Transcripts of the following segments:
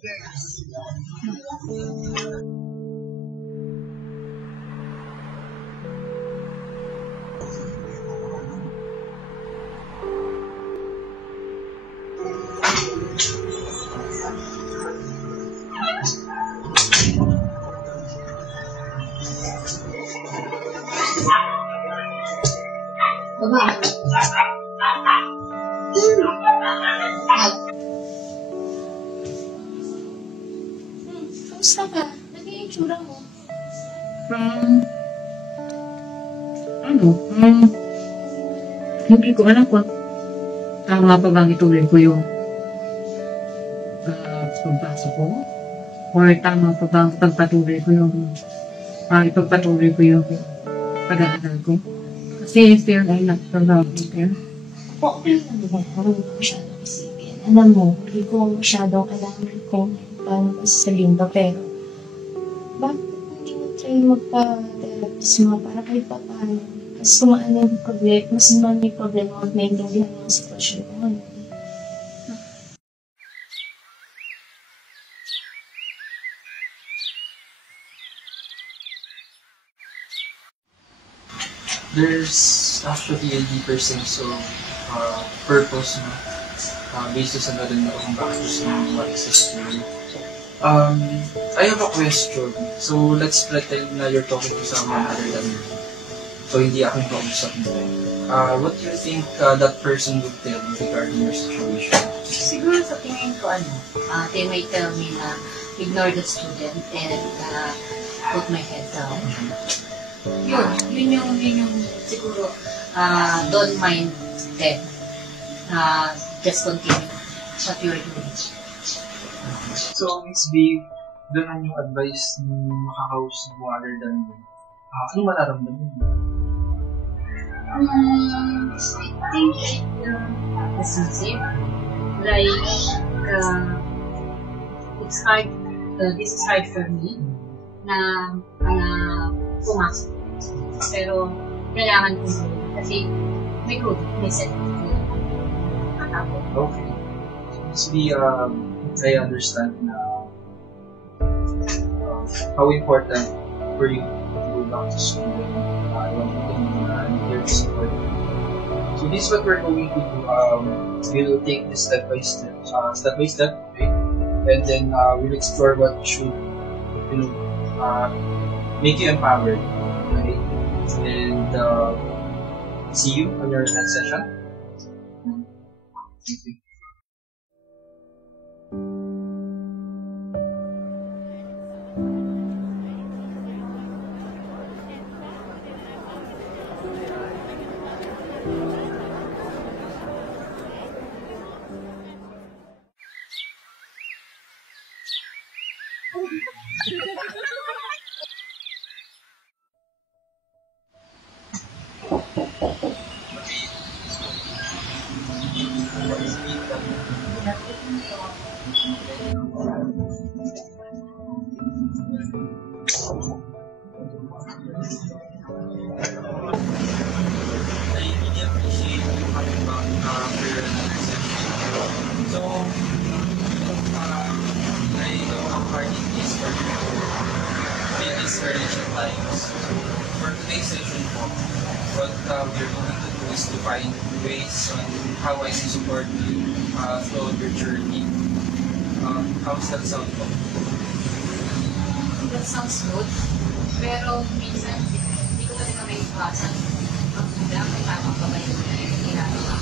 Baba. Kamusta ka? Naging yung tsura mo? Hindi ko alam kung tama pa bang ituloy ko yung pagpasok ko? Or tama pa bang ipagpatuloy ko yung pag-aaral ko? Kasi still I'm not there. Okay lang ba? Huwag mo masyadong isipin. Alam mo, hindi ko masyadong alam kung paano ko sasabihin ba, pero bakit hindi mo try magpa-therapist mo para kahit pa paano? Mas sumaan yung problema, mas naman may problema at naiintindihan mo ang sitwasyon mo. There's actually a deeper sense of purpose, no? Based sa narinig kung bakit gusto mo mag-exist here. I have a question. So, let's pretend na you're talking to someone other than me. So, hindi ako yung kausap mo. What do you think that person would tell you regarding your situation? Siguro sa tingin ko, they may tell me na ignore the student and put my head down. Yun yung siguro, don't mind them. Just continue what you're doing. So, Miss B, ganun yung advice ng makakausap mo other than me. Ano mararamdaman mo? I think this is it. Like, it's hard, this is hard for me na pumasok. Pero, kailangan ko kasi may good, may set. Okay. Miss B, I understand na how important for you to go back to school and their support. So this is what we're going to do. We'll take this step by step, okay? And then we'll explore what should, make you empowered, right? And see you on your next session. Thank you. For today's session po, what we're going to do is to find ways on how I can support you throughout your journey. How's that sound po? That sounds good. Pero minsan, hindi ko talaga may iwasan. Ang bigla, may tamang pa ba yung ginagawa?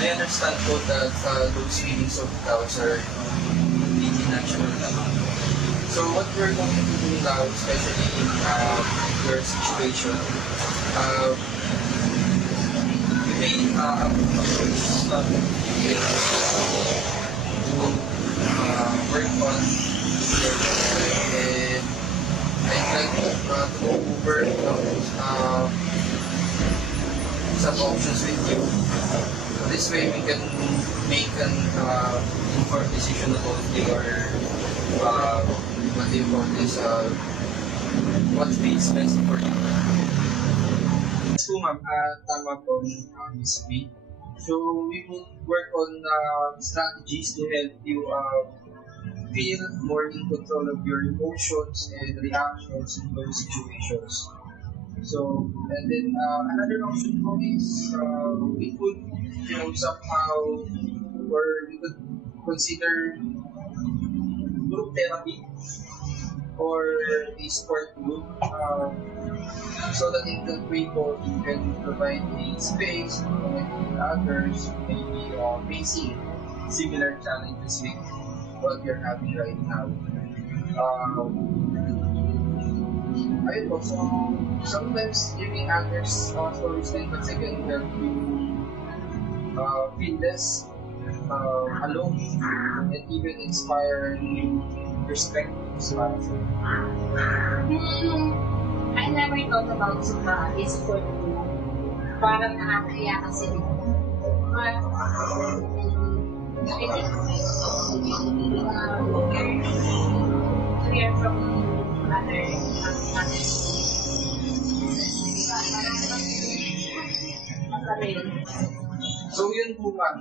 I understand po that those feelings of doubts are completely natural naman. So what we're going to do now, especially in your situation, you may approach some ways to work on your and I'd like to go over some options with you. This way we can make an informed decision about your what do you call this, what fits best for you. So ma'am, tama po Miss B. So we will work on strategies to help you feel more in control of your emotions and reactions in those situations. So, and then another option po is we could, somehow, or we could consider group therapy or a sport group, so that in the people you can provide a space to connect with others, maybe facing similar challenges with what you're having right now. Ayun po, so sometimes giving others stories like that can help you feel less alone and even inspire new perspectives. I never thought about this sport group. Parang nakakaya kasi. But, I think we are from other So yun po nga,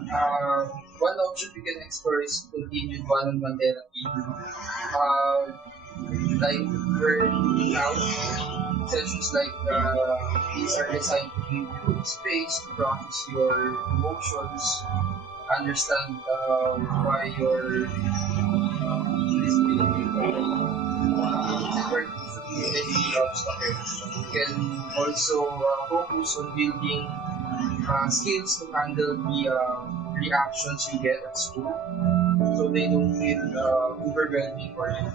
one option we can explore is continued one-on-one therapy. Like we're now, sessions like these are designed to give you space to process your emotions, understand why you're this work you can also focus on building skills to handle the reactions you get at school, so they don't feel overwhelming for you.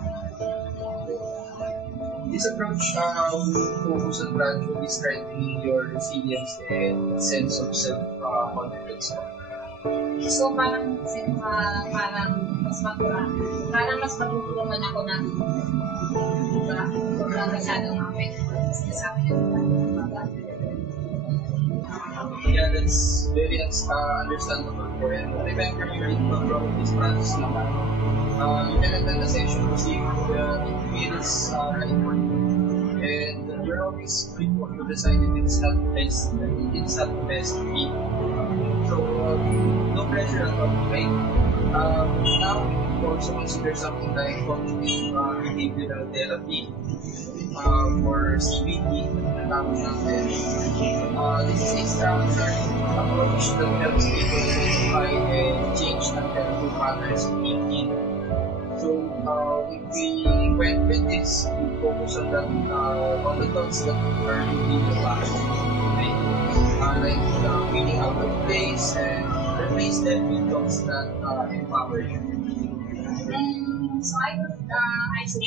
This approach will focus on gradually strengthening your resilience and sense of self-confidence. So parang mas matutulungan ako ng masyadong sa akin. Yeah, that's very understandable for you. Remember, you're in control of this process naman. You can attend the session to see if it feels right for you. And you're always free to decide if it's not the best, fit. So, no pressure at all, right? Now, we can also consider something like cognitive behavioral therapy or CBT. This is a structured approach that helps people identify and change unhelpful patterns of thinking. So, if we went with this, we focus on the thoughts that are in the past, right? Like feeling out of place and replace them with thoughts that empower you. So I should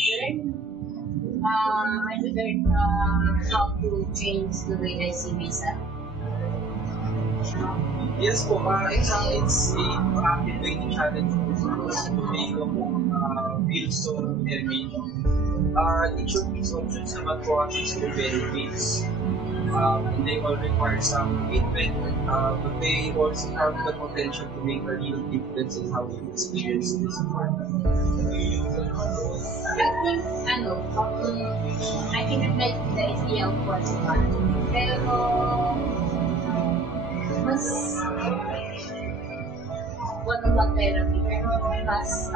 learn how to change the way I see myself. Yes po, it's a active way to challenge yourself to make you feel so heavy. Each of these options naman po actually benefits. And they all require some commitment, but they also have the potential to make a real difference in how you experience this environment. I think I like the idea of what's fun. Pero, mas one-on-one therapy. Pero, mas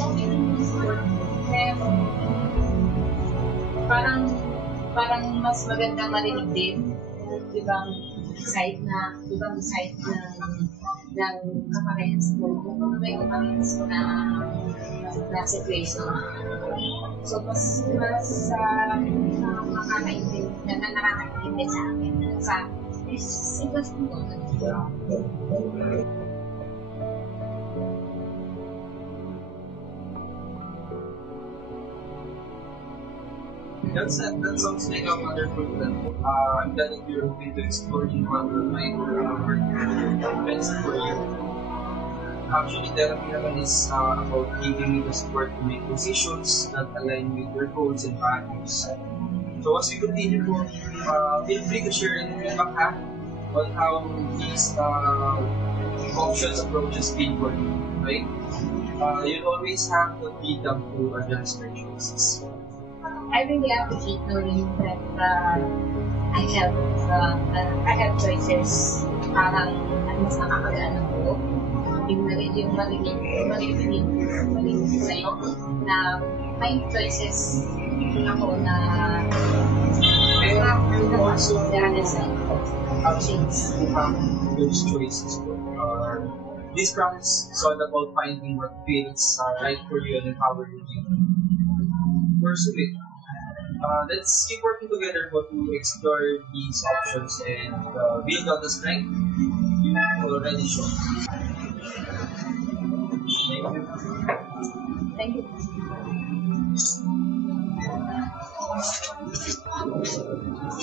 okay rin sport. Pero, parang mas maganda marinig din ibang side ng kaparehas ko. Kung may kaparehas ko na situation. So, mas nakakaintindi sa akin. Sa sitwasyon ko. That sounds like a wonderful plan. I'm glad that you're open to exploring what might work best for you. Actually, therapy naman is about giving you the support to make decisions that align with your goals and values. So as we continue po, feel free to share your feedback on how these options approaches feel for you, right? You'll always have the freedom to adjust your choices. I really appreciate knowing that I have choices. Parang mas nakakagaan ng buo. Yung marinig sa'yo na may choices ako na Also, things. those choices. This practice is all about finding what feels right for you and empower you to pursue it. Let's keep working together to explore these options and build on the strength you already shown. Thank you. Thank you.